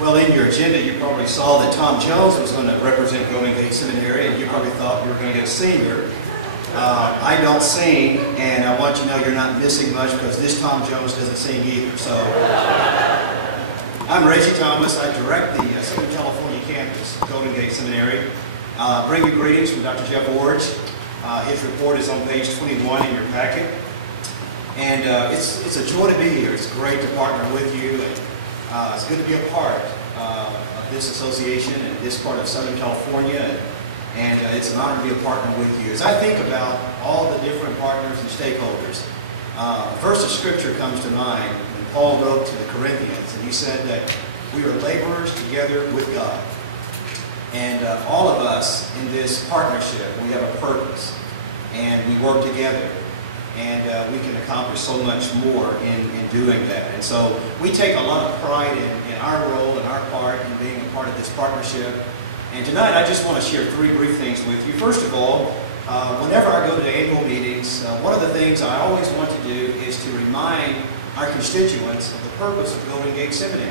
Well, in your agenda, you probably saw that Tom Jones was going to represent Golden Gate Seminary, and you probably thought you were going to get a singer. I don't sing, and I want you to know you're not missing much because this Tom Jones doesn't sing either. So, I'm Reggie Thomas. I direct the Southern California campus, Golden Gate Seminary. Bring you greetings from Dr. Jeff Ward. His report is on page 21 in your packet. And it's a joy to be here. It's great to partner with you. And, it's good to be a part of this association and this part of Southern California. And it's an honor to be a partner with you. As I think about all the different partners and stakeholders, the verse of Scripture comes to mind when Paul wrote to the Corinthians. And he said that we are laborers together with God. And all of us in this partnership, we have a purpose. And we work together. And we can accomplish so much more in doing that. And so we take a lot of pride in our role and our part in being a part of this partnership. And tonight I just want to share three brief things with you. First of all, whenever I go to annual meetings, one of the things I always want to do is to remind our constituents of the purpose of Golden Gate Seminary.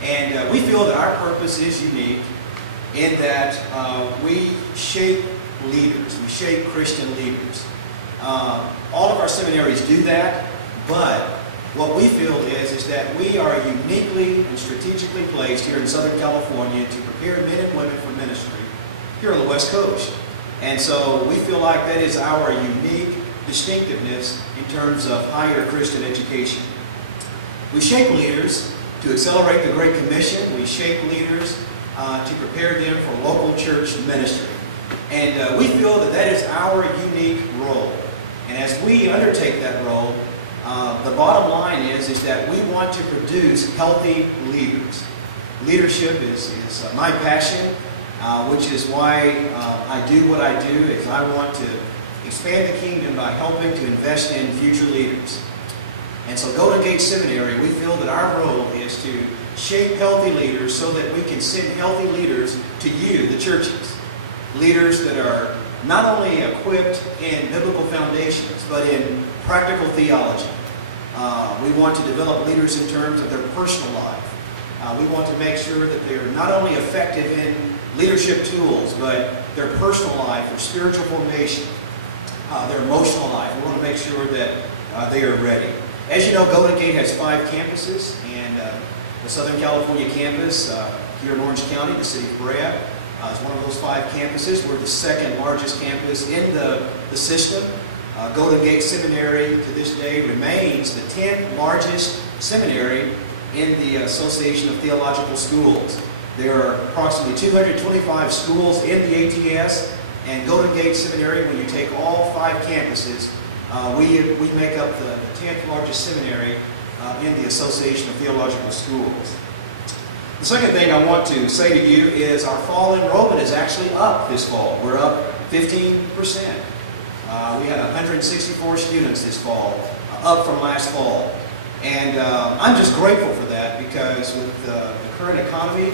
And we feel that our purpose is unique in that we shape leaders. We shape Christian leaders. All of our seminaries do that, but what we feel is that we are uniquely and strategically placed here in Southern California to prepare men and women for ministry here on the West Coast. And so we feel like that is our unique distinctiveness in terms of higher Christian education. We shape leaders to accelerate the Great Commission. We shape leaders to prepare them for local church ministry. And we feel that that is our unique role. And as we undertake that role, the bottom line is that we want to produce healthy leaders. Leadership is my passion, which is why I do what I do, is I want to expand the kingdom by helping to invest in future leaders. And so Golden Gate Seminary, we feel that our role is to shape healthy leaders so that we can send healthy leaders to you, the churches. Leaders that are not only equipped in biblical foundations, but in practical theology. We want to develop leaders in terms of their personal life. We want to make sure that they're not only effective in leadership tools, but their personal life, their spiritual formation, their emotional life. We want to make sure that they are ready. As you know, Golden Gate has 5 campuses, and the Southern California campus here in Orange County, the city of Brea, is one of those 5 campuses. We're the second largest campus in the system. Golden Gate Seminary to this day remains the 10th largest seminary in the Association of Theological Schools. There are approximately 225 schools in the ATS, and Golden Gate Seminary, when you take all 5 campuses, we make up the 10th largest seminary in the Association of Theological Schools. The second thing I want to say to you is our fall enrollment is actually up this fall. We're up 15%. We had 164 students this fall, up from last fall. And I'm just grateful for that because with the current economy,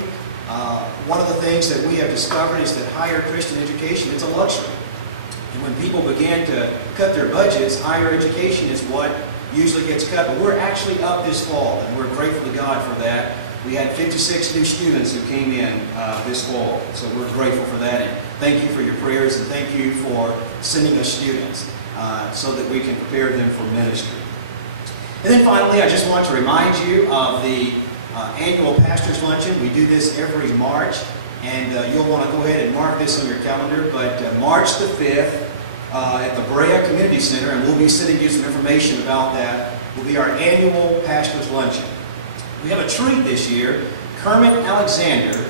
one of the things that we have discovered is that higher Christian education is a luxury. And when people begin to cut their budgets, higher education is what usually gets cut. But we're actually up this fall, and we're grateful to God for that. We had 56 new students who came in this fall, so we're grateful for that. And thank you for your prayers, and thank you for sending us students so that we can prepare them for ministry. And then finally, I just want to remind you of the annual Pastor's Luncheon. We do this every March, and you'll want to go ahead and mark this on your calendar. But March the 5th at the Brea Community Center, and we'll be sending you some information about that, will be our annual Pastor's Luncheon. We have a treat this year. Kermit Alexander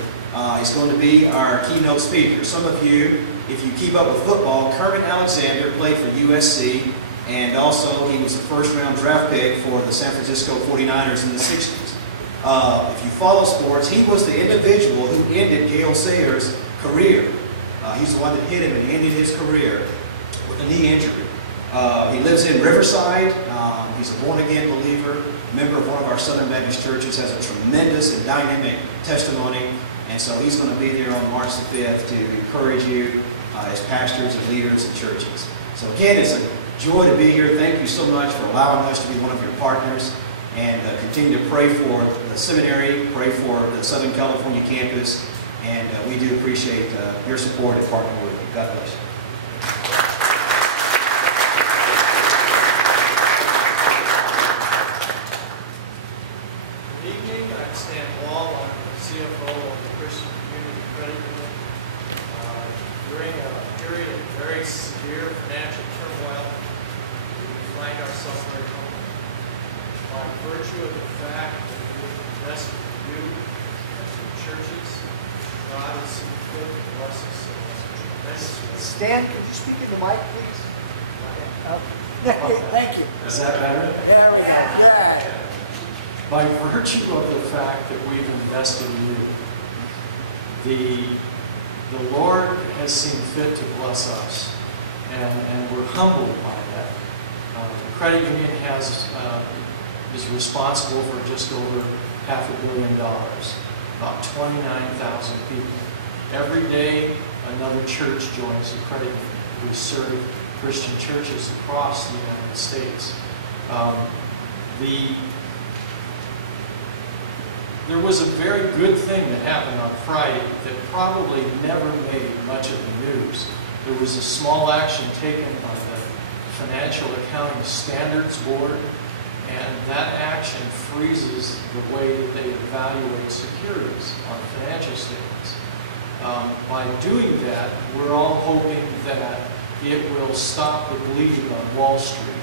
is going to be our keynote speaker. Some of you, if you keep up with football, Kermit Alexander played for USC, and also he was a first-round draft pick for the San Francisco 49ers in the 60s. If you follow sports, he was the individual who ended Gale Sayers' career. He's the one that hit him and ended his career with a knee injury. He lives in Riverside. He's a born-again believer, member of one of our Southern Baptist churches, has a tremendous and dynamic testimony, and so he's going to be there on March the 5th to encourage you as pastors and leaders in churches. So again, it's a joy to be here. Thank you so much for allowing us to be one of your partners. And continue to pray for the seminary, pray for the Southern California campus, and we do appreciate your support and partnering with you. God bless you. Good evening. I'm Stan Wall. I'm the CFO of the Christian Community Credit Union. During a period of very severe financial turmoil, we find ourselves very humble. By virtue of the fact that we have invested in you as in churches, God has seen fit to bless us so tremendously. Stan, could you speak in the mic, please? Thank you. Is that better? There we go. Yeah. By virtue of the fact that we've invested in you, the Lord has seen fit to bless us, and we're humbled by that. The credit union is responsible for just over $500 million, about 29,000 people. Every day, another church joins the credit union. We serve Christian churches across the United States. There was a very good thing that happened on Friday that probably never made much of the news. There was a small action taken by the Financial Accounting Standards Board, and that action freezes the way that they evaluate securities on financial statements. By doing that, we're all hoping that it will stop the bleeding on Wall Street.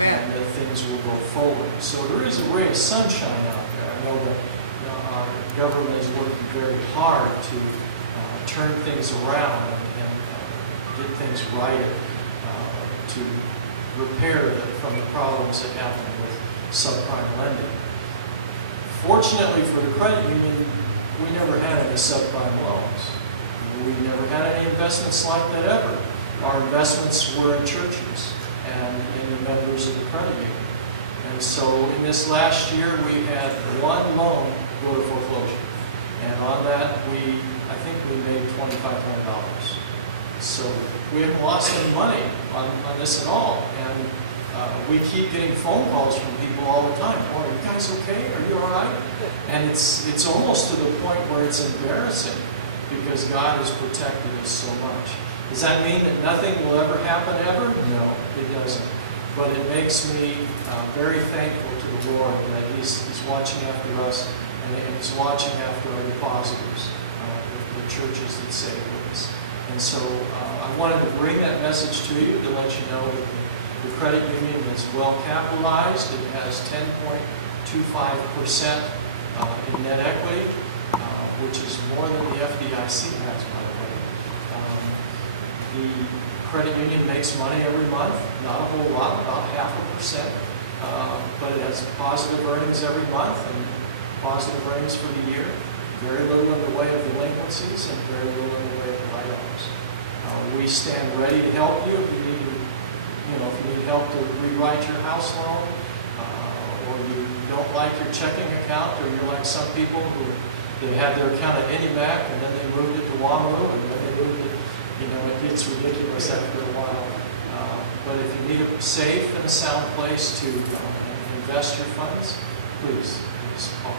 Amen. And that things will go forward. So there is a ray of sunshine out there. I know that our government is working very hard to turn things around and get things righted, to repair from the problems that happened with subprime lending. Fortunately for the credit union, we never had any subprime loans. We never had any investments like that ever. Our investments were in churches and in the members of the credit union. And so in this last year, we had one loan go to foreclosure. And on that, I think we made $2,500. So we haven't lost any money on this at all. And we keep getting phone calls from people all the time. Oh, are you guys okay? Are you all right? And it's almost to the point where it's embarrassing because God has protected us so much. Does that mean that nothing will ever happen ever? No, it doesn't. But it makes me very thankful to the Lord that He's watching after us and He's watching after our depositors, the churches that save with us. And so I wanted to bring that message to you to let you know that the credit union is well capitalized. It has 10.25% in net equity, which is more than the FDIC has, by the way. The credit union makes money every month, not a whole lot, about 0.5%, but it has positive earnings every month and positive earnings for the year. Very little in the way of delinquencies and very little in the way of write-offs. We stand ready to help you if you need if you need help to rewrite your house loan, or you don't like your checking account, or you're like some people who they had their account at IndyMac and then they moved it to WAMU and then they moved it. It gets ridiculous after a while. But if you need a safe and a sound place to invest your funds, please call.